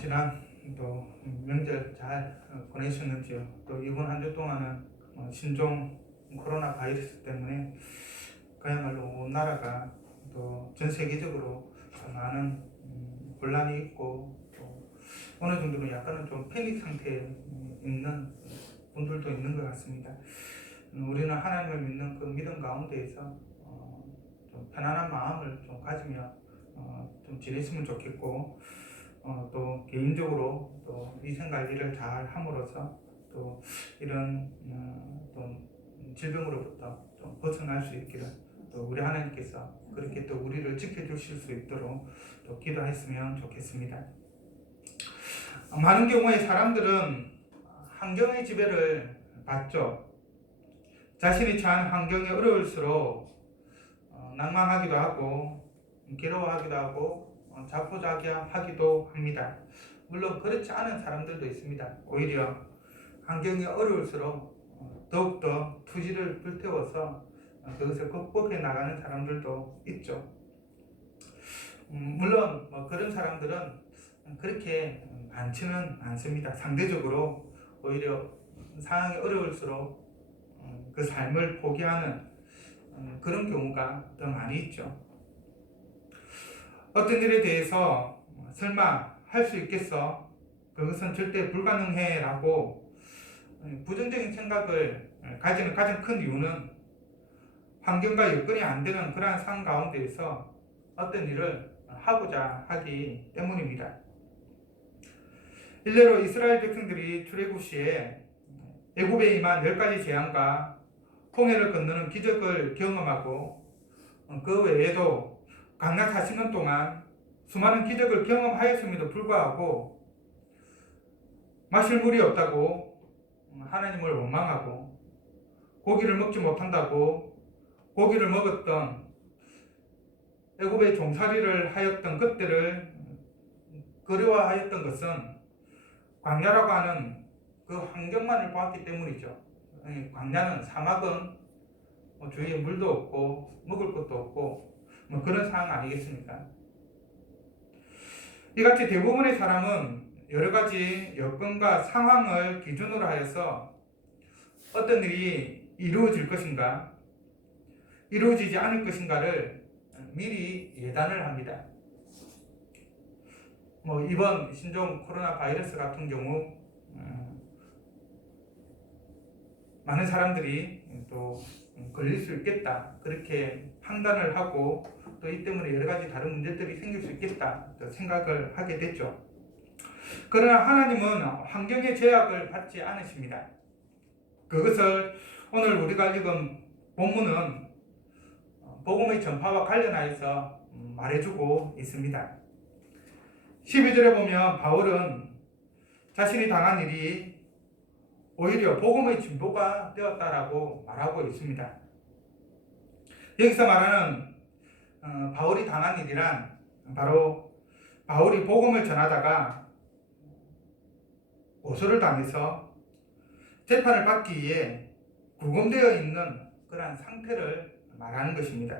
지난 또 명절 잘 보내셨는지요? 또 이번 한 주 동안은 신종 코로나 바이러스 때문에 그야말로 온 나라가 또 전 세계적으로 많은 혼란이 있고 또 어느 정도는 약간은 좀 패닉 상태에 있는 분들도 있는 것 같습니다. 우리는 하나님을 믿는 그 믿음 가운데에서 좀 편안한 마음을 좀 가지며 좀 지냈으면 좋겠고, 또 개인적으로 또 위생관리를 잘 함으로써 또 이런 또 질병으로부터 좀 벗어날 수 있기를 또 우리 하나님께서 그렇게 또 우리를 지켜주실 수 있도록 또 기도했으면 좋겠습니다. 많은 경우에 사람들은 환경의 지배를 받죠. 자신이 처한 환경이 어려울수록 낭만하기도 하고 괴로워하기도 하고 자포자기하기도 합니다. 물론 그렇지 않은 사람들도 있습니다. 오히려 환경이 어려울수록 더욱더 투지를 불태워서 그것을 극복해 나가는 사람들도 있죠. 물론 그런 사람들은 그렇게 많지는 않습니다. 상대적으로 오히려 상황이 어려울수록 그 삶을 포기하는 그런 경우가 더 많이 있죠. 어떤 일에 대해서 설마 할 수 있겠어? 그것은 절대 불가능해 라고 부정적인 생각을 가지는 가장 큰 이유는 환경과 여건이 안 되는 그러한 상황 가운데에서 어떤 일을 하고자 하기 때문입니다. 일례로 이스라엘 백성들이 출애굽 시에 애굽에 임한 10가지 재앙과 홍해를 건너는 기적을 경험하고 그 외에도 광야 40년 동안 수많은 기적을 경험하였음에도 불구하고 마실 물이 없다고 하나님을 원망하고 고기를 먹지 못한다고 고기를 먹었던 애굽의 종살이를 하였던 그때를 그리워하였던 것은 광야라고 하는 그 환경만을 보았기 때문이죠. 광야는 사막은 주위에 물도 없고 먹을 것도 없고 그런 상황 아니겠습니까? 이같이 대부분의 사람은 여러 가지 여건과 상황을 기준으로 하여서 어떤 일이 이루어질 것인가, 이루어지지 않을 것인가를 미리 예단을 합니다. 이번 신종 코로나 바이러스 같은 경우 많은 사람들이 또 걸릴 수 있겠다 그렇게 판단을 하고 또 이 때문에 여러 가지 다른 문제들이 생길 수 있겠다 생각을 하게 됐죠. 그러나 하나님은 환경의 제약을 받지 않으십니다. 그것을 오늘 우리가 읽은 본문은 복음의 전파와 관련하여서 말해주고 있습니다. 12절에 보면 바울은 자신이 당한 일이 오히려 복음의 진보가 되었다라고 말하고 있습니다. 여기서 말하는 바울이 당한 일이란 바로 바울이 복음을 전하다가 고소를 당해서 재판을 받기 위해 구금되어 있는 그러한 상태를 말하는 것입니다.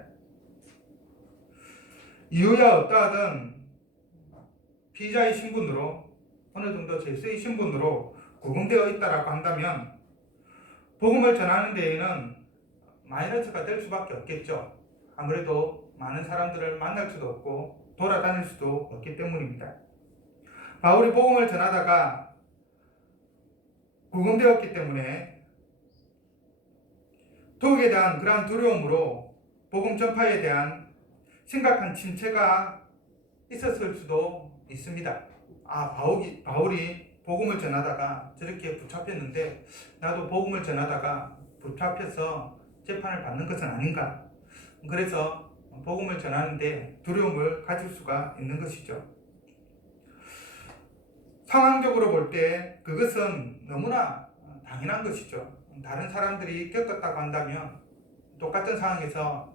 이유야 어떠하든 피의자의 신분으로 어느 정도 죄수의 신분으로 구금되어 있다라고 한다면 복음을 전하는 데에는 마이너스가 될 수밖에 없겠죠. 아무래도 많은 사람들을 만날 수도 없고 돌아다닐 수도 없기 때문입니다. 바울이 복음을 전하다가 구금되었기 때문에 독에 대한 그러한 두려움으로 복음 전파에 대한 심각한 침체가 있었을 수도 있습니다. 바울이 복음을 전하다가 저렇게 붙잡혔는데 나도 복음을 전하다가 붙잡혀서 재판을 받는 것은 아닌가. 그래서 복음을 전하는데 두려움을 가질 수가 있는 것이죠. 상황적으로 볼 때 그것은 너무나 당연한 것이죠. 다른 사람들이 겪었다고 한다면 똑같은 상황에서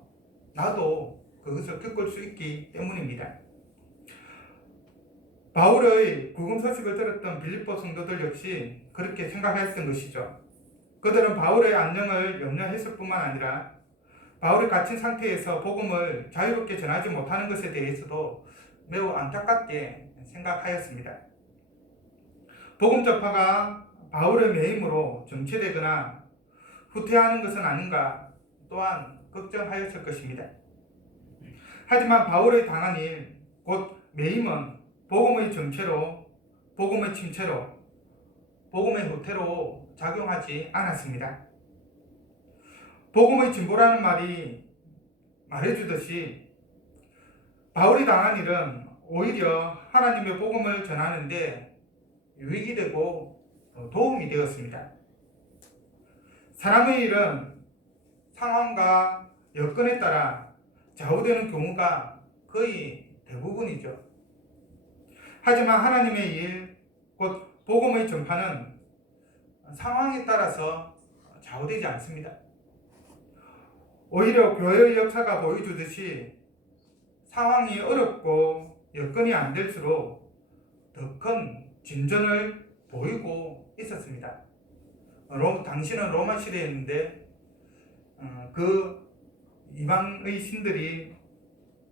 나도 그것을 겪을 수 있기 때문입니다. 바울의 구금 소식을 들었던 빌립보 성도들 역시 그렇게 생각했던 것이죠. 그들은 바울의 안녕을 염려했을 뿐만 아니라 바울이 갇힌 상태에서 복음을 자유롭게 전하지 못하는 것에 대해서도 매우 안타깝게 생각하였습니다. 복음 전파가 바울의 매임으로 정체되거나 후퇴하는 것은 아닌가 또한 걱정하였을 것입니다. 하지만 바울의 당한 일, 곧 매임은 복음의 정체로, 복음의 침체로, 복음의 후퇴로 작용하지 않았습니다. 복음의 진보라는 말이 말해주듯이 바울이 당한 일은 오히려 하나님의 복음을 전하는데 유익이 되고 도움이 되었습니다. 사람의 일은 상황과 여건에 따라 좌우되는 경우가 거의 대부분이죠. 하지만 하나님의 일, 곧 복음의 전파는 상황에 따라서 좌우되지 않습니다. 오히려 교회의 역사가 보여주듯이 상황이 어렵고 여건이 안 될수록 더 큰 진전을 보이고 있었습니다. 당시는 로마 시대였는데 그 이방의 신들이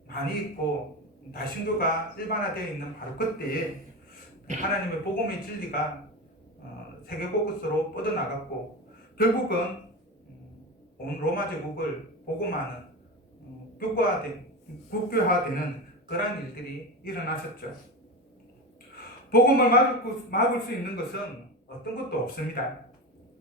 많이 있고 다신교가 일반화되어 있는 바로 그때에 하나님의 복음의 진리가 세계 곳곳으로 뻗어나갔고 결국은 온 로마 제국을 복음화하는 국교화되는 그러한 일들이 일어났었죠. 복음을 막을 수 있는 것은 어떤 것도 없습니다.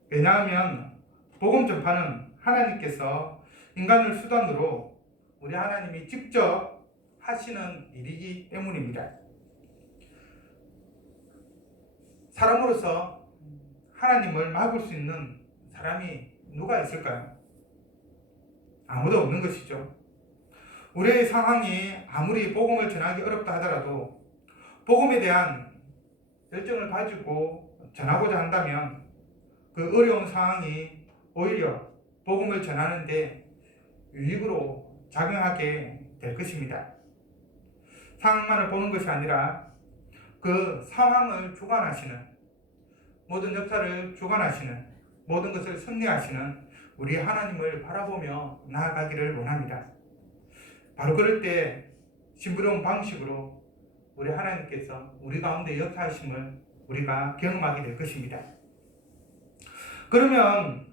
왜냐하면 복음 전파는 하나님께서 인간을 수단으로 우리 하나님이 직접 하시는 일이기 때문입니다. 사람으로서 하나님을 막을 수 있는 사람이 누가 있을까요? 아무도 없는 것이죠. 우리의 상황이 아무리 복음을 전하기 어렵다 하더라도 복음에 대한 열정을 가지고 전하고자 한다면 그 어려운 상황이 오히려 복음을 전하는데 유익으로 작용하게 될 것입니다. 상황만을 보는 것이 아니라 그 상황을 주관하시는, 모든 역사를 주관하시는, 모든 것을 섭리하시는 우리 하나님을 바라보며 나아가기를 원합니다. 바로 그럴 때 신부러운 방식으로 우리 하나님께서 우리 가운데 역사하심을 우리가 경험하게 될 것입니다. 그러면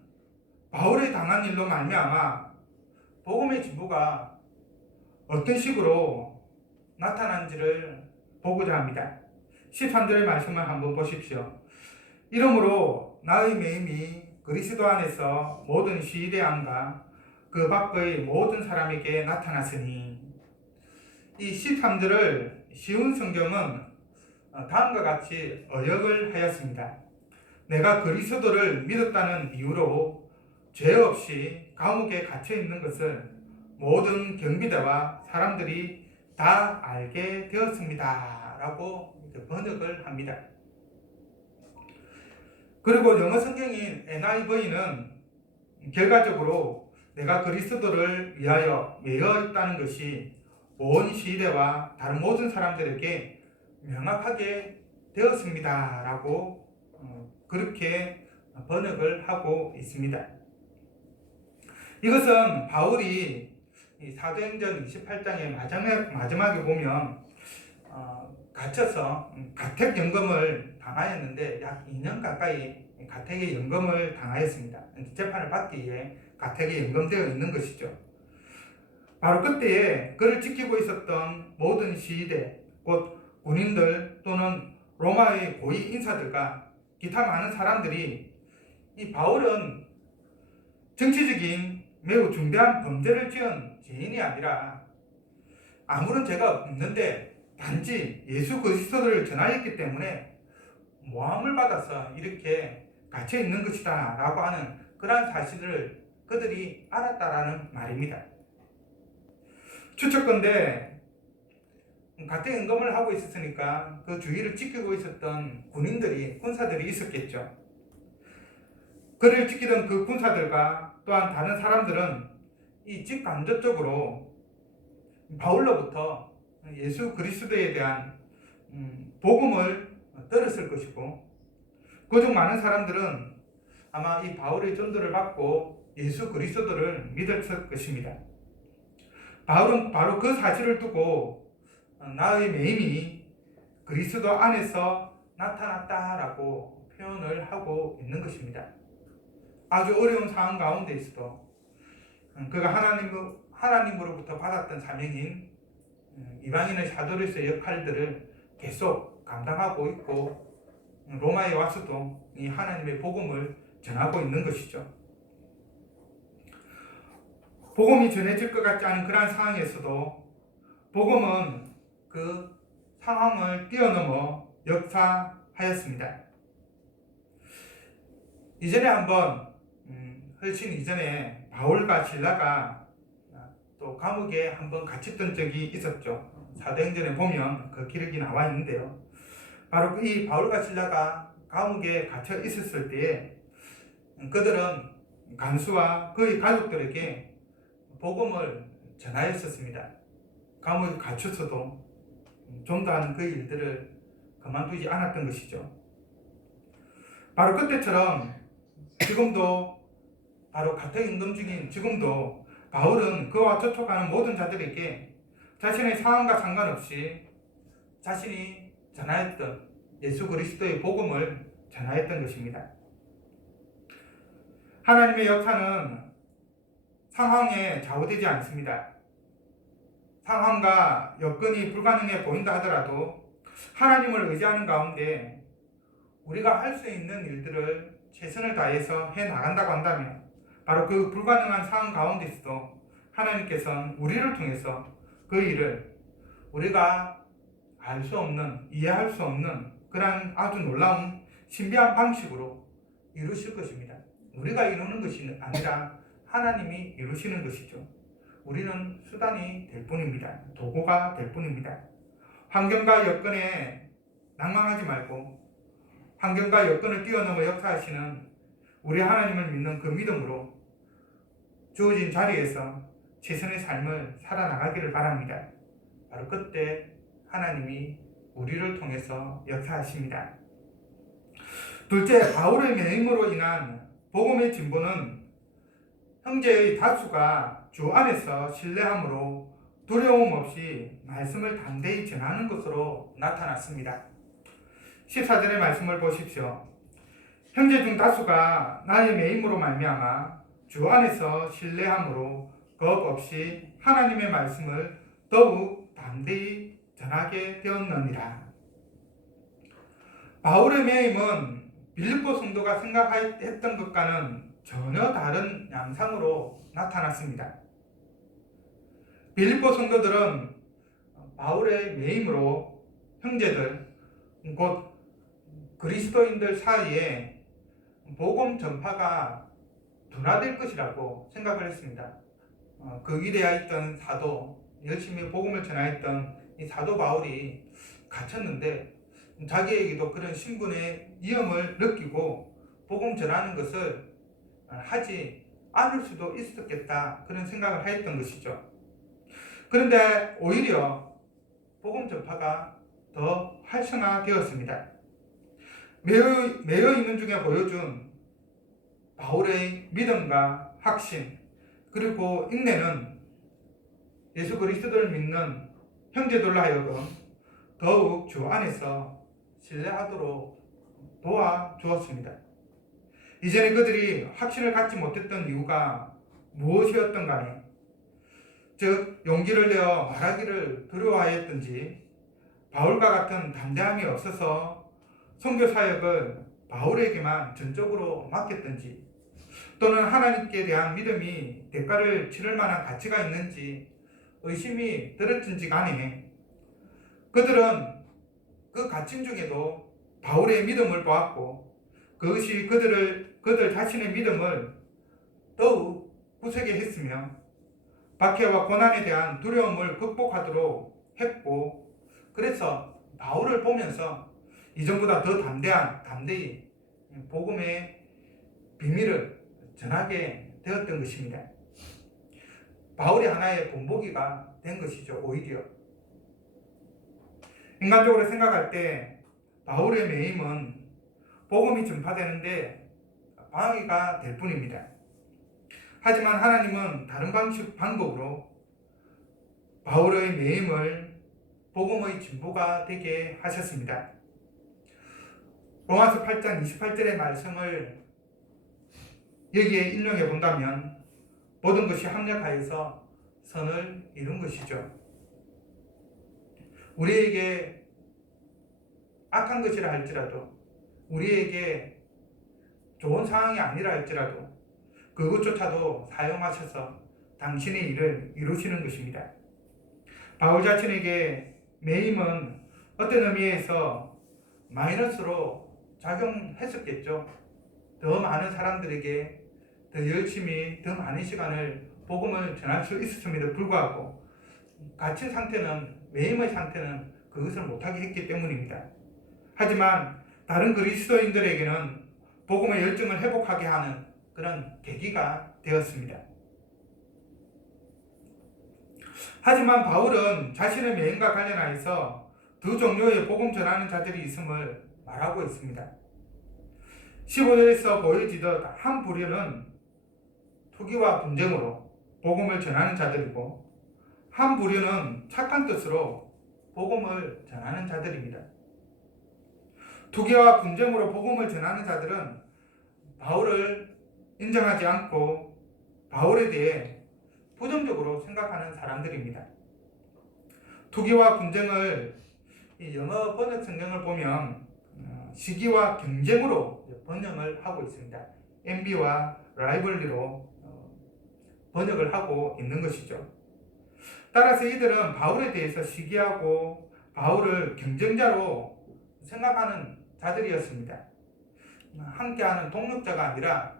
바울의 당한 일로 말미암아 복음의 진보가 어떤 식으로 나타난지를 보고자 합니다. 13절의 말씀을 한번 보십시오. 이러므로 나의 매임이 그리스도 안에서 모든 시대안과 그 밖의 모든 사람에게 나타났으니. 이 13절을 쉬운 성경은 다음과 같이 어역을 하였습니다. 내가 그리스도를 믿었다는 이유로 죄 없이 감옥에 갇혀 있는 것을 모든 경비대와 사람들이 다 알게 되었습니다. 라고 번역을 합니다. 그리고 영어 성경인 NIV는 결과적으로 내가 그리스도를 위하여 매여 있다는 것이 온 시대와 다른 모든 사람들에게 명확하게 되었습니다. 라고 그렇게 번역을 하고 있습니다. 이것은 바울이 사도행전 28장의 마지막에 보면 갇혀서 가택연금을 당하였는데 약 2년 가까이 가택의 연금을 당하였습니다. 재판을 받기 위해 가택에 연금되어 있는 것이죠. 바로 그때에 그를 지키고 있었던 모든 시위대, 곧 군인들 또는 로마의 고위 인사들과 기타 많은 사람들이 이 바울은 정치적인 매우 중대한 범죄를 지은 죄인이 아니라 아무런 죄가 없는데 단지 예수 그리스도를 전하였기 때문에 모함을 받아서 이렇게 갇혀 있는 것이다 라고 하는 그러한 사실을 그들이 알았다라는 말입니다. 추측건대 가택연금을 하고 있었으니까 그 주위를 지키고 있었던 군사들이 있었겠죠. 그를 지키던 그 군사들과 또한 다른 사람들은 이 집 간접적으로 바울로부터 예수 그리스도에 대한 복음을 들었을 것이고, 그중 많은 사람들은 아마 이 바울의 전도를 받고 예수 그리스도를 믿었을 것입니다. 바울은 바로 그 사실을 두고 나의 매임이 그리스도 안에서 나타났다라고 표현을 하고 있는 것입니다. 아주 어려운 상황 가운데 있어도 그가 하나님으로부터 받았던 사명인 이방인의 사도로서의 역할들을 계속 감당하고 있고 로마에 와서도 이 하나님의 복음을 전하고 있는 것이죠. 복음이 전해질 것 같지 않은 그러한 상황에서도 복음은 그 상황을 뛰어넘어 역사하였습니다. 이전에 한번 훨씬 이전에 바울과 실라가 또 감옥에 한번 갇혔던 적이 있었죠. 사도행전에 보면 그 기록이 나와 있는데요. 바로 이 바울과 실라가 감옥에 갇혀 있었을 때에 그들은 간수와 그의 가족들에게 복음을 전하였었습니다. 감옥에 갇혔어도 전도하는 그 일들을 그만두지 않았던 것이죠. 바로 그때처럼 지금도 바로 같은 임금 중인 지금도 바울은 그와 접촉하는 모든 자들에게 자신의 상황과 상관없이 자신이 전하였던 예수 그리스도의 복음을 전하였던 것입니다. 하나님의 역사는 상황에 좌우되지 않습니다. 상황과 여건이 불가능해 보인다 하더라도 하나님을 의지하는 가운데 우리가 할 수 있는 일들을 최선을 다해서 해나간다고 한다면 바로 그 불가능한 상황 가운데서도 하나님께서는 우리를 통해서 그 일을 우리가 알 수 없는, 이해할 수 없는 그런 아주 놀라운 신비한 방식으로 이루실 것입니다. 우리가 이루는 것이 아니라 하나님이 이루시는 것이죠. 우리는 수단이 될 뿐입니다. 도구가 될 뿐입니다. 환경과 여건에 낭망하지 말고 환경과 여건을 뛰어넘어 역사하시는 우리 하나님을 믿는 그 믿음으로 주어진 자리에서 최선의 삶을 살아나가기를 바랍니다. 바로 그때 하나님이 우리를 통해서 역사하십니다. 둘째, 바울의 매임으로 인한 복음의 진보는 형제의 다수가 주 안에서 신뢰함으로 두려움 없이 말씀을 담대히 전하는 것으로 나타났습니다. 14절의 말씀을 보십시오. 형제 중 다수가 나의 매임으로 말미암아 주 안에서 신뢰함으로 겁 없이 하나님의 말씀을 더욱 담대히 전하게 되었느니라. 바울의 매임은 빌립보 성도가 생각했던 것과는 전혀 다른 양상으로 나타났습니다. 빌립보 성도들은 바울의 매임으로 형제들, 곧 그리스도인들 사이에 복음 전파가 둔화될 것이라고 생각을 했습니다. 그 위대하였던 사도, 열심히 복음을 전하였던 이 사도 바울이 갇혔는데 자기에게도 그런 신분의 위험을 느끼고 복음 전하는 것을 하지 않을 수도 있었겠다, 그런 생각을 했던 것이죠. 그런데 오히려 복음 전파가 더 활성화되었습니다. 매여 있는 중에 보여준 바울의 믿음과 확신 그리고 인내는 예수 그리스도를 믿는 형제들로 하여금 더욱 주 안에서 신뢰하도록 도와주었습니다. 이전에 그들이 확신을 갖지 못했던 이유가 무엇이었던 간에, 즉 용기를 내어 말하기를 두려워하였든지, 바울과 같은 담대함이 없어서 선교 사역을 바울에게만 전적으로 맡겼든지, 또는 하나님께 대한 믿음이 대가를 치를 만한 가치가 있는지 의심이 들었든지 간에 그들은 그 가침 중에도 바울의 믿음을 보았고 그것이 그들 자신의 믿음을 더욱 굳세게 했으며 박해와 고난에 대한 두려움을 극복하도록 했고, 그래서 바울을 보면서 이전보다 더 담대히 복음의 비밀을 전하게 되었던 것입니다. 바울이 하나의 본보기가 된 것이죠. 오히려 인간적으로 생각할 때 바울의 매임은 복음이 전파되는데 방해가 될 뿐입니다. 하지만 하나님은 다른 방법으로 바울의 매임을 복음의 진보가 되게 하셨습니다. 로마서 8장 28절의 말씀을 여기에 인용해 본다면 모든 것이 합력하여서 선을 이룬 것이죠. 우리에게 악한 것이라 할지라도, 우리에게 좋은 상황이 아니라 할지라도 그것조차도 사용하셔서 당신의 일을 이루시는 것입니다. 바울 자신에게 매임은 어떤 의미에서 마이너스로 작용했었겠죠. 더 많은 사람들에게 더 열심히 더 많은 시간을 복음을 전할 수 있었음에도 불구하고 갇힌 상태는, 매임의 상태는 그것을 못하게 했기 때문입니다. 하지만 다른 그리스도인들에게는 복음의 열정을 회복하게 하는 그런 계기가 되었습니다. 하지만 바울은 자신의 매임과 관련하여서 두 종류의 복음 전하는 자들이 있음을 말하고 있습니다. 15절에서 보여지듯 한 부류는 투기와 분쟁으로 복음을 전하는 자들이고, 한 부류는 착한 뜻으로 복음을 전하는 자들입니다. 투기와 분쟁으로 복음을 전하는 자들은 바울을 인정하지 않고 바울에 대해 부정적으로 생각하는 사람들입니다. 투기와 분쟁을 영어 번역 성경을 보면 시기와 경쟁으로 번역을 하고 있습니다. envy와 rivalry로 번역을 하고 있는 것이죠. 따라서 이들은 바울에 대해서 시기하고 바울을 경쟁자로 생각하는 자들이었습니다. 함께하는 동력자가 아니라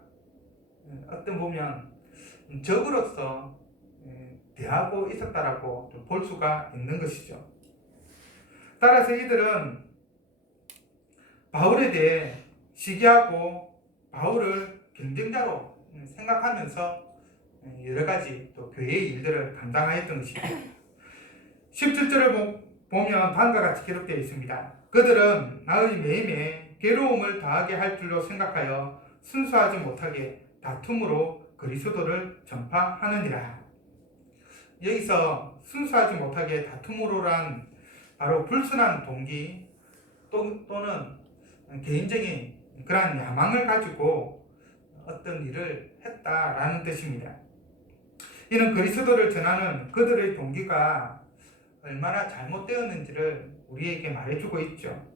어떤 보면 적으로서 대하고 있었다라고 볼 수가 있는 것이죠. 따라서 이들은 바울에 대해 시기하고 바울을 경쟁자로 생각하면서 여러 가지 또 교회의 일들을 감당하였던 것이죠. 17절을 보면 다음과 같이 기록되어 있습니다. 그들은 나의 매임에 괴로움을 더하게 할 줄로 생각하여 순수하지 못하게 다툼으로 그리스도를 전파하느니라. 여기서 순수하지 못하게 다툼으로란 바로 불순한 동기 또는 개인적인 그러한 야망을 가지고 어떤 일을 했다라는 뜻입니다. 이는 그리스도를 전하는 그들의 동기가 얼마나 잘못되었는지를 우리에게 말해주고 있죠.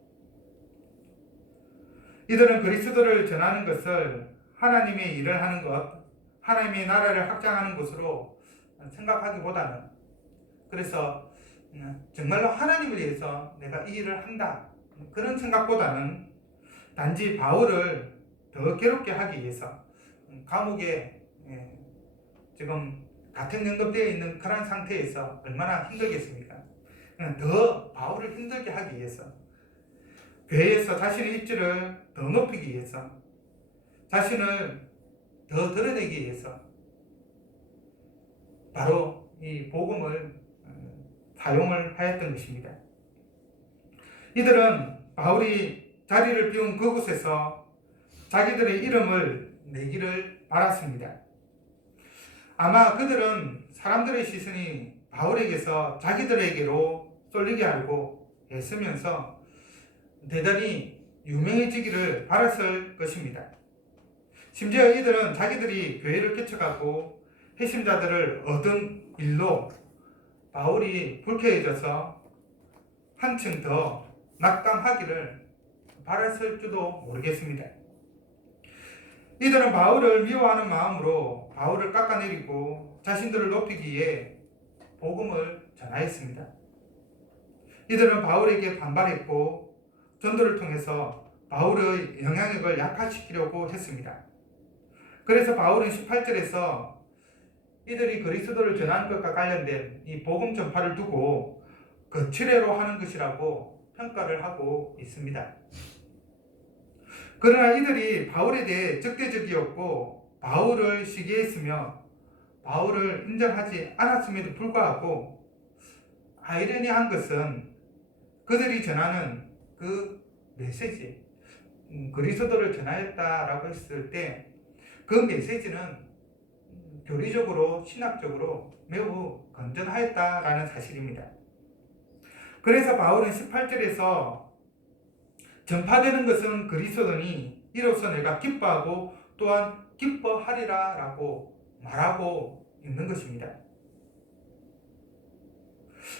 이들은 그리스도를 전하는 것을 하나님의 일을 하는 것, 하나님의 나라를 확장하는 것으로 생각하기보다는, 그래서 정말로 하나님을 위해서 내가 이 일을 한다, 그런 생각보다는 단지 바울을 더 괴롭게 하기 위해서, 감옥에 지금 같은 연금되어 있는 그런 상태에서 얼마나 힘들겠습니까? 더 바울을 힘들게 하기 위해서, 교회에서 자신의 입지를 더 높이기 위해서, 자신을 더 드러내기 위해서 바로 이 복음을 사용을 하였던 것입니다. 이들은 바울이 자리를 비운 그곳에서 자기들의 이름을 내기를 바랐습니다. 아마 그들은 사람들의 시선이 바울에게서 자기들에게로 쏠리게 하고 애쓰면서 대단히 유명해지기를 바랐을 것입니다. 심지어 이들은 자기들이 교회를 개척하고 핵심자들을 얻은 일로 바울이 불쾌해져서 한층 더 낙담하기를 바랐을지도 모르겠습니다. 이들은 바울을 미워하는 마음으로 바울을 깎아내리고 자신들을 높이기 위해 복음을 전하였습니다. 이들은 바울에게 반발했고 전도를 통해서 바울의 영향력을 약화시키려고 했습니다. 그래서 바울은 18절에서 이들이 그리스도를 전하는 것과 관련된 이 복음 전파를 두고 거칠애로 하는 것이라고 평가를 하고 있습니다. 그러나 이들이 바울에 대해 적대적이었고 바울을 시기했으며 바울을 인정하지 않았음에도 불구하고 아이러니한 것은 그들이 전하는 그 메시지, 그리스도를 전하였다라고 했을 때 그 메시지는 교리적으로 신학적으로 매우 건전하였다라는 사실입니다. 그래서 바울은 18절에서 전파되는 것은 그리스도니 이로써 내가 기뻐하고 또한 기뻐하리라 라고 말하고 있는 것입니다.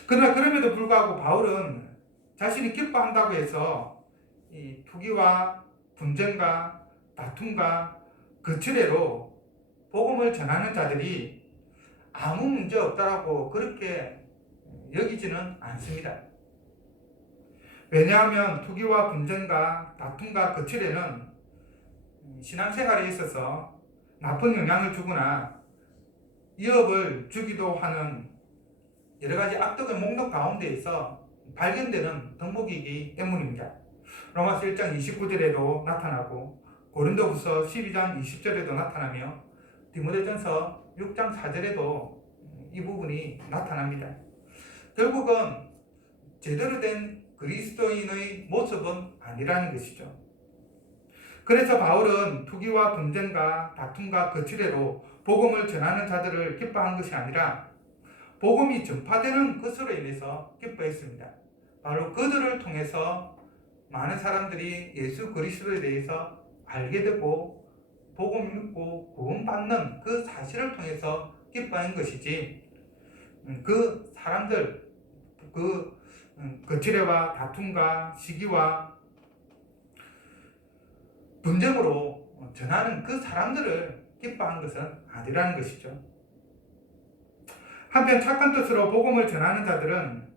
그러나 그럼에도 불구하고 바울은 자신이 기뻐한다고 해서 이 투기와 분쟁과 다툼과 거칠애로 복음을 전하는 자들이 아무 문제 없다라고 그렇게 여기지는 않습니다. 왜냐하면 투기와 분쟁과 다툼과 거칠애는 신앙생활에 있어서 나쁜 영향을 주거나 위협을 주기도 하는 여러 가지 악덕의 목록 가운데에서 발견되는 덕목이기 때문입니다. 로마서 1장 29절에도 나타나고 고린도후서 12장 20절에도 나타나며 디모데전서 6장 4절에도 이 부분이 나타납니다. 결국은 제대로 된 그리스도인의 모습은 아니라는 것이죠. 그래서 바울은 투기와 분쟁과 다툼과 거칠애로 복음을 전하는 자들을 기뻐한 것이 아니라 복음이 전파되는 것으로 인해서 기뻐했습니다. 바로 그들을 통해서 많은 사람들이 예수 그리스도에 대해서 알게 되고 복음 믿고 구원받는 그 사실을 통해서 기뻐한 것이지, 그 사람들, 그 거칠애와 다툼과 시기와 분쟁으로 전하는 그 사람들을 기뻐한 것은 아니라는 것이죠. 한편 착한 뜻으로 복음을 전하는 자들은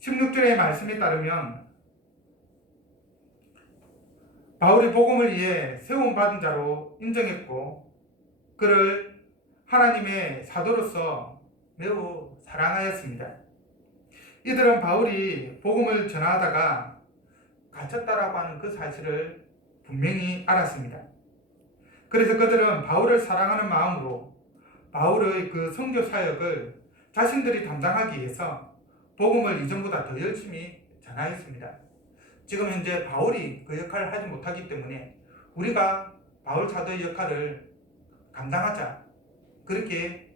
16절의 말씀에 따르면 바울이 복음을 위해 세움받은 자로 인정했고 그를 하나님의 사도로서 매우 사랑하였습니다. 이들은 바울이 복음을 전하다가 갇혔다라고 하는 그 사실을 분명히 알았습니다. 그래서 그들은 바울을 사랑하는 마음으로 바울의 그 선교 사역을 자신들이 담당하기 위해서 복음을 이전보다 더 열심히 전하였습니다. 지금 현재 바울이 그 역할을 하지 못하기 때문에 우리가 바울 사도의 역할을 감당하자, 그렇게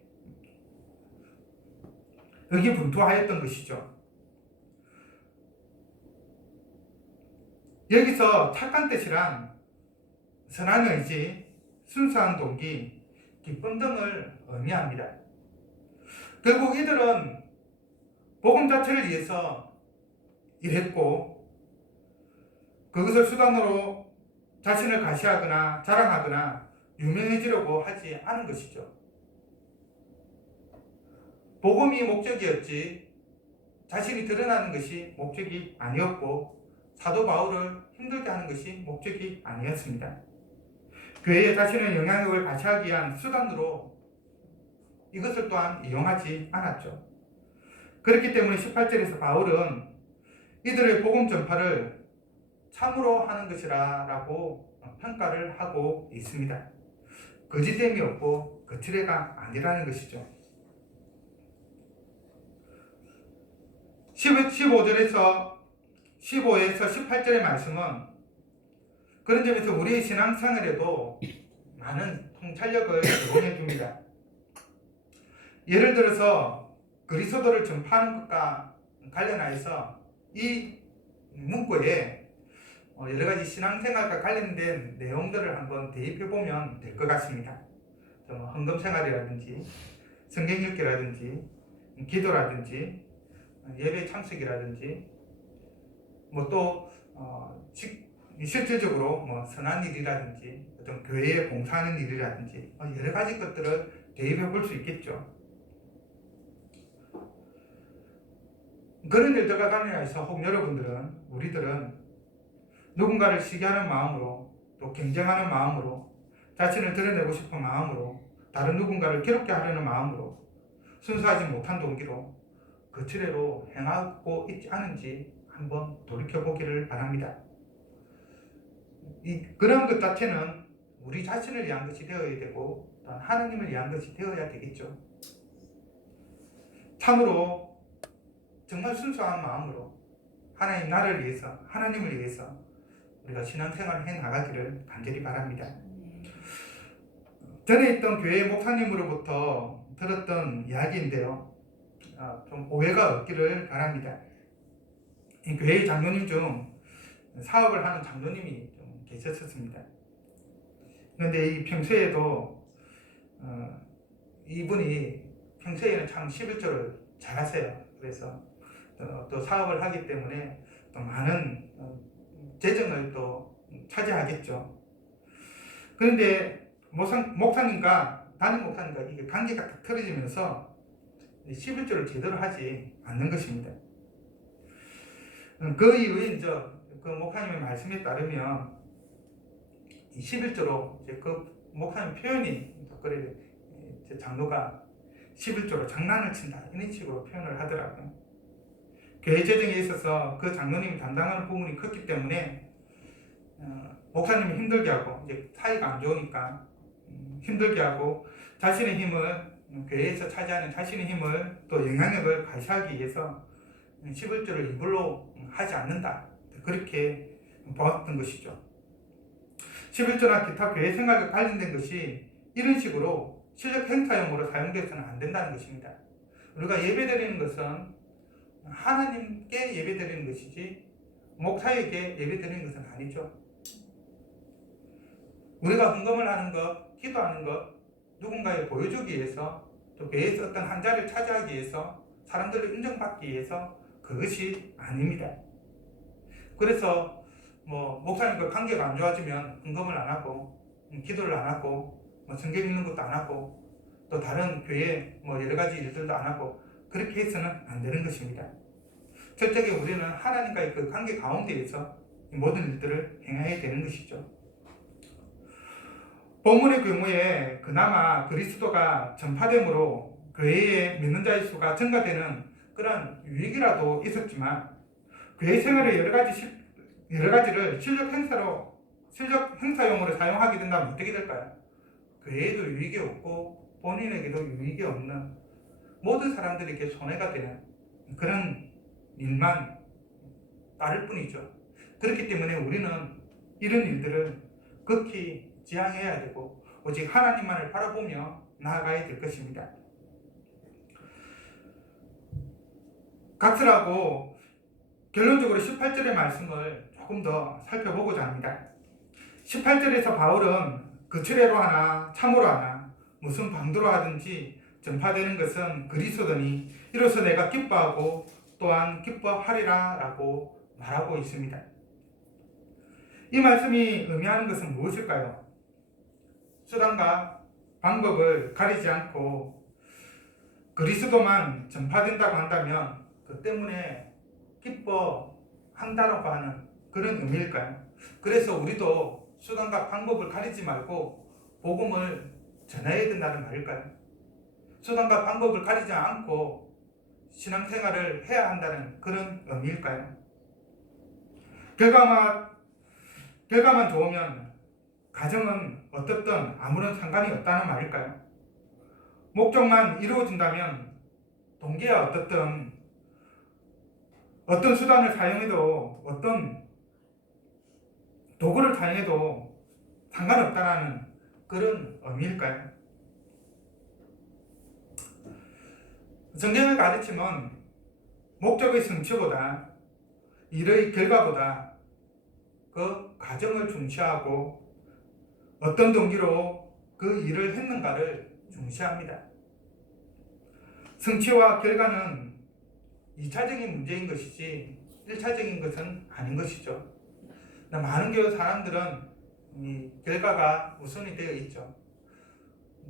의기분투하였던 것이죠. 여기서 착한 뜻이란 선한 의지, 순수한 동기, 기쁨 등을 의미합니다. 결국 이들은 복음 자체를 위해서 일했고 그것을 수단으로 자신을 과시하거나 자랑하거나 유명해지려고 하지 않은 것이죠. 복음이 목적이었지 자신이 드러나는 것이 목적이 아니었고 사도 바울을 힘들게 하는 것이 목적이 아니었습니다. 교회에 자신의 영향력을 과시하기 위한 수단으로 이것을 또한 이용하지 않았죠. 그렇기 때문에 18절에서 바울은 이들의 복음 전파를 참으로 하는 것이라고 평가를 하고 있습니다. 거짓됨이 없고 거칠애가 아니라는 것이죠. 15에서 18절의 말씀은 그런 점에서 우리의 신앙생활에도 많은 통찰력을 제공해 줍니다. 예를 들어서 그리스도를 전파하는 것과 관련하여서 이 문구에 여러 가지 신앙생활과 관련된 내용들을 한번 대입해 보면 될 것 같습니다. 헌금생활이라든지 성경 읽기라든지 기도라든지 예배 참석이라든지 또 실질적으로 선한 일이라든지 어떤 교회에 봉사하는 일이라든지 여러 가지 것들을 대입해 볼 수 있겠죠. 그런 일들과 관련해서 혹 여러분들은, 우리들은 누군가를 시기하는 마음으로, 또 경쟁하는 마음으로, 자신을 드러내고 싶은 마음으로, 다른 누군가를 괴롭게 하려는 마음으로, 순수하지 못한 동기로 거칠애로 행하고 있지 않은지 한번 돌이켜보기를 바랍니다. 그런 것 자체는 우리 자신을 위한 것이 되어야 되고 또한 하나님을 위한 것이 되어야 되겠죠. 참으로 정말 순수한 마음으로 하나님 나를 위해서, 하나님을 위해서 우리가 신앙생활을 해나가기를 간절히 바랍니다. 전에 있던 교회 목사님으로부터 들었던 이야기인데요, 좀 오해가 없기를 바랍니다. 이 교회 장로님 중 사업을 하는 장로님이 좀 계셨었습니다. 그런데 이 평소에도 이분이 평소에는 참 11조를 잘하세요. 그래서 또 사업을 하기 때문에 또 많은 재정을 또 차지하겠죠. 그런데 목사님과 담임 목사님과 이게 관계가 딱 틀어지면서 11조를 제대로 하지 않는 것입니다. 그 이후에 이제 그 목사님의 말씀에 따르면 11조로 이제 그 목사님 표현이 그래 장로가 11조로 장난을 친다 이런 식으로 표현을 하더라고요. 교회 재정에 있어서 그 장로님이 담당하는 부분이 컸기 때문에 목사님이 힘들게 하고 이제 사이가 안 좋으니까 힘들게 하고 자신의 힘을 교회에서 차지하는 자신의 힘을 또 영향력을 발휘하기 위해서 11조를 일부러 하지 않는다 그렇게 보았던 것이죠. 11조나 기타 교회 생활과 관련된 것이 이런 식으로 실력 행사용으로 사용되어서는 안 된다는 것입니다. 우리가 예배드리는 것은 하나님께 예배드리는 것이지 목사에게 예배드리는 것은 아니죠. 우리가 헌금을 하는 것, 기도하는 것, 누군가에 보여주기 위해서 또 교회에서 어떤 한 자리를 차지하기 위해서 사람들을 인정받기 위해서 그것이 아닙니다. 그래서 목사님과 관계가 안 좋아지면 헌금을 안 하고 기도를 안 하고 성경 읽는 것도 안 하고 또 다른 교회 여러 가지 일들도 안 하고 그렇게 해서는 안 되는 것입니다. 철저하게 우리는 하나님과의 그 관계 가운데에서 모든 일들을 행해야 되는 것이죠. 본문의 경우에 그나마 그리스도가 전파됨으로 교회에 믿는 자의 수가 증가되는 그런 유익이라도 있었지만 교회 생활의 여러 가지를 실력 행사용으로 사용하게 된다면 어떻게 될까요? 교회에도 유익이 없고 본인에게도 유익이 없는 모든 사람들에게 손해가 되는 그런 일만 따를 뿐이죠. 그렇기 때문에 우리는 이런 일들을 극히 지양해야 되고 오직 하나님만을 바라보며 나아가야 될 것입니다. 각설하고 결론적으로 18절의 말씀을 조금 더 살펴보고자 합니다. 18절에서 바울은 거칠애로 하나 참으로 하나 무슨 방도로 하든지 전파되는 것은 그리스도니 이로써 내가 기뻐하고 또한 기뻐하리라 라고 말하고 있습니다. 이 말씀이 의미하는 것은 무엇일까요? 수단과 방법을 가리지 않고 그리스도만 전파된다고 한다면 그 때문에 기뻐한다라고 하는 그런 의미일까요? 그래서 우리도 수단과 방법을 가리지 말고 복음을 전해야 된다는 말일까요? 수단과 방법을 가리지 않고 신앙생활을 해야 한다는 그런 의미일까요? 결과만 좋으면 가정은 어떻든 아무런 상관이 없다는 말일까요? 목적만 이루어진다면 동기야 어떻든 어떤 수단을 사용해도 어떤 도구를 사용해도 상관없다는 그런 의미일까요? 성경의 가르침은 목적의 성취보다 일의 결과보다 그 과정을 중시하고 어떤 동기로 그 일을 했는가를 중시합니다. 성취와 결과는 2차적인 문제인 것이지 1차적인 것은 아닌 것이죠. 많은 교회 사람들은 이 결과가 우선이 되어 있죠.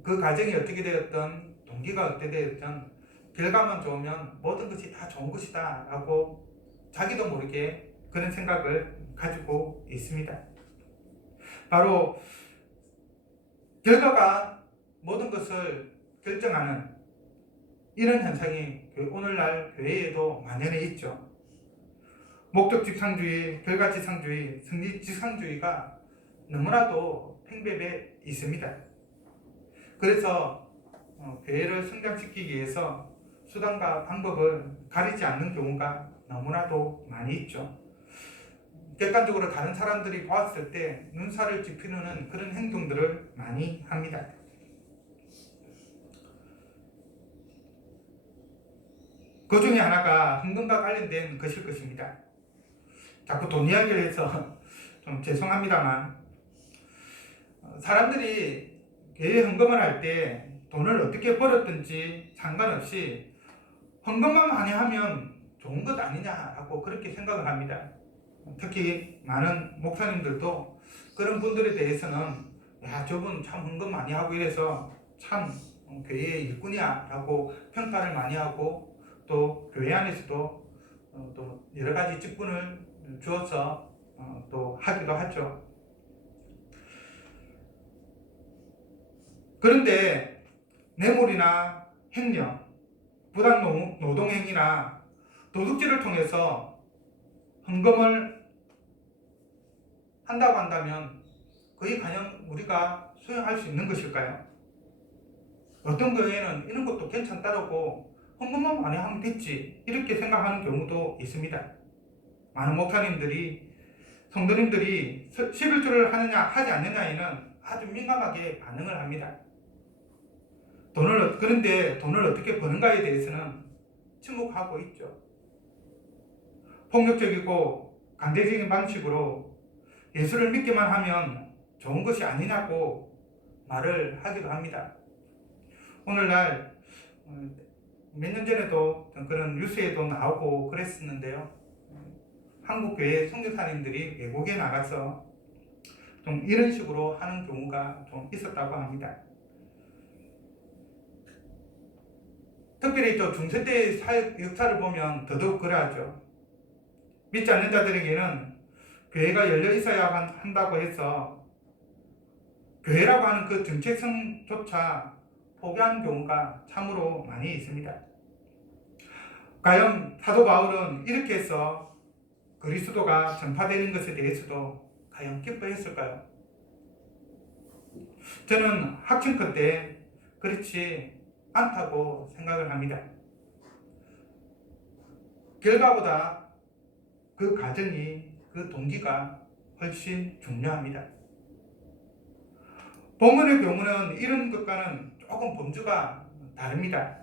그 과정이 어떻게 되었든 동기가 어떻게 되었든 결과만 좋으면 모든 것이 다 좋은 것이다 라고 자기도 모르게 그런 생각을 가지고 있습니다. 바로 결과가 모든 것을 결정하는 이런 현상이 오늘날 교회에도 만연해 있죠. 목적지상주의, 결과지상주의, 성리지상주의가 너무나도 팽배해 있습니다. 그래서 교회를 성장시키기 위해서 수단과 방법을 가리지 않는 경우가 너무나도 많이 있죠. 객관적으로 다른 사람들이 보았을 때 눈살을 찌푸리는 그런 행동들을 많이 합니다. 그 중에 하나가 헌금과 관련된 것일 것입니다. 자꾸 돈 이야기를 해서 좀 죄송합니다만, 사람들이 교회 헌금을 할 때 돈을 어떻게 벌었든지 상관없이 헌금만 많이 하면 좋은 것 아니냐라고 그렇게 생각을 합니다. 특히 많은 목사님들도 그런 분들에 대해서는 야, 저분 참 헌금 많이 하고 이래서 참 교회의 일꾼이야 라고 평가를 많이 하고, 또 교회 안에서도 또 여러 가지 직분을 주어서 또 하기도 하죠. 그런데 뇌물이나 횡령, 부당 노동행위나 도둑질을 통해서 헌금을 한다고 한다면 그게 과연 우리가 수용할 수 있는 것일까요? 어떤 교회는 이런 것도 괜찮다라고 헌금만 많이 하면 됐지 이렇게 생각하는 경우도 있습니다. 많은 목사님들이, 성도님들이 11조를 하느냐 하지 않느냐에는 아주 민감하게 반응을 합니다. 그런데 돈을 어떻게 버는가에 대해서는 침묵하고 있죠. 폭력적이고 강대적인 방식으로 예수를 믿기만 하면 좋은 것이 아니냐고 말을 하기도 합니다. 오늘날 몇 년 전에도 그런 뉴스에도 나오고 그랬었는데요. 한국 교회 선교사님들이 외국에 나가서 좀 이런 식으로 하는 경우가 좀 있었다고 합니다. 특별히 또 중세 때의 역사를 보면 더더욱 그러하죠. 믿지 않는 자들에게는 교회가 열려 있어야 한다고 해서 교회라고 하는 그 정체성조차 포기하는 경우가 참으로 많이 있습니다. 과연 사도 바울은 이렇게 해서 그리스도가 전파되는 것에 대해서도 과연 기뻐했을까요? 저는 학생컨대 그렇지 않다고 생각을 합니다. 결과보다 그 과정이, 그 동기가 훨씬 중요합니다. 본문의 경우는 이런 것과는 조금 범주가 다릅니다.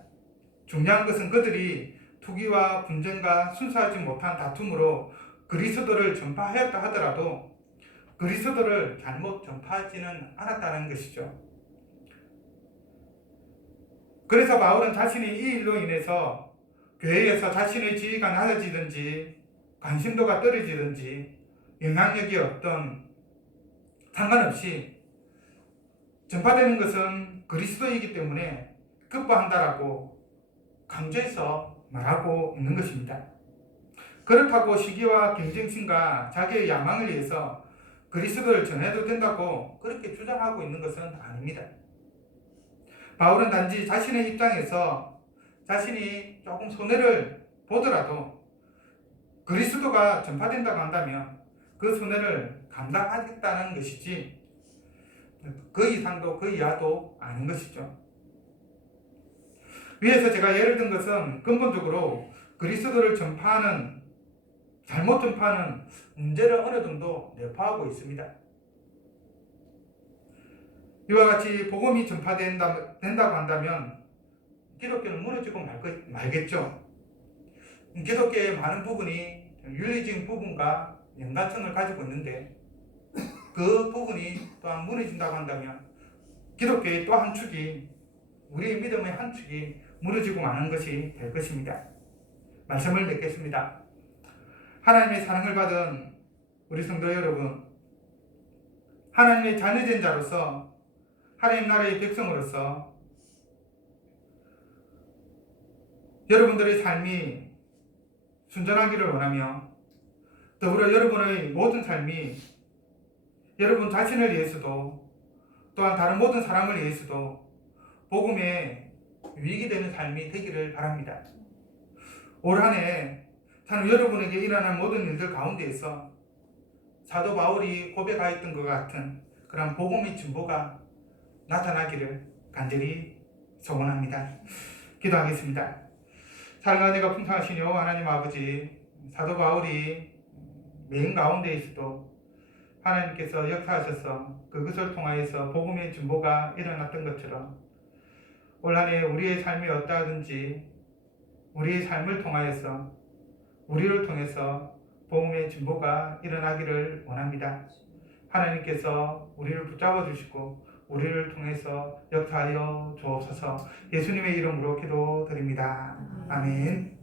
중요한 것은 그들이 투기와 분쟁과 순수하지 못한 다툼으로 그리스도를 전파하였다 하더라도 그리스도를 잘못 전파하지는 않았다는 것이죠. 그래서 바울은 자신이 이 일로 인해서 교회에서 자신의 지위가 낮아지든지 관심도가 떨어지든지 영향력이 없던 상관없이 전파되는 것은 그리스도이기 때문에 기뻐한다라고 강조해서 말하고 있는 것입니다. 그렇다고 시기와 경쟁심과 자기의 야망을 위해서 그리스도를 전해도 된다고 그렇게 주장하고 있는 것은 아닙니다. 바울은 단지 자신의 입장에서 자신이 조금 손해를 보더라도 그리스도가 전파된다고 한다면 그 손해를 감당하겠다는 것이지 그 이상도 그 이하도 아닌 것이죠. 위에서 제가 예를 든 것은 근본적으로 그리스도를 전파하는, 잘못 전파하는 문제를 어느 정도 내포하고 있습니다. 이와 같이 복음이 전파된다고 한다면 기독교는 무너지고 말겠죠. 기독교의 많은 부분이 윤리적인 부분과 연관성을 가지고 있는데 그 부분이 또한 무너진다고 한다면 기독교의 또 한 축이, 우리의 믿음의 한 축이 무너지고 마는 것이 될 것입니다. 말씀을 맺겠습니다. 하나님의 사랑을 받은 우리 성도 여러분, 하나님의 자녀된 자로서, 하나님 나라의 백성으로서 여러분들의 삶이 순전하기를 원하며 더불어 여러분의 모든 삶이 여러분 자신을 위해서도 또한 다른 모든 사람을 위해서도 복음에 유익이 되는 삶이 되기를 바랍니다. 올 한 해 저는 여러분에게 일어난 모든 일들 가운데에서 사도 바울이 고백하였던 것 같은 그런 복음의 진보가 나타나기를 간절히 소원합니다. 기도하겠습니다. 살가니가 풍성하신 여호와 하나님 아버지, 사도 바울이 메인 가운데에서도 하나님께서 역사하셔서 그것을 통하여서 복음의 진보가 일어났던 것처럼 올 한 해 우리의 삶이 어떠하든지 우리의 삶을 통하여서, 우리를 통해서 복음의 진보가 일어나기를 원합니다. 하나님께서 우리를 붙잡아 주시고 우리를 통해서 역사하여 주옵소서. 예수님의 이름으로 기도드립니다. 아멘.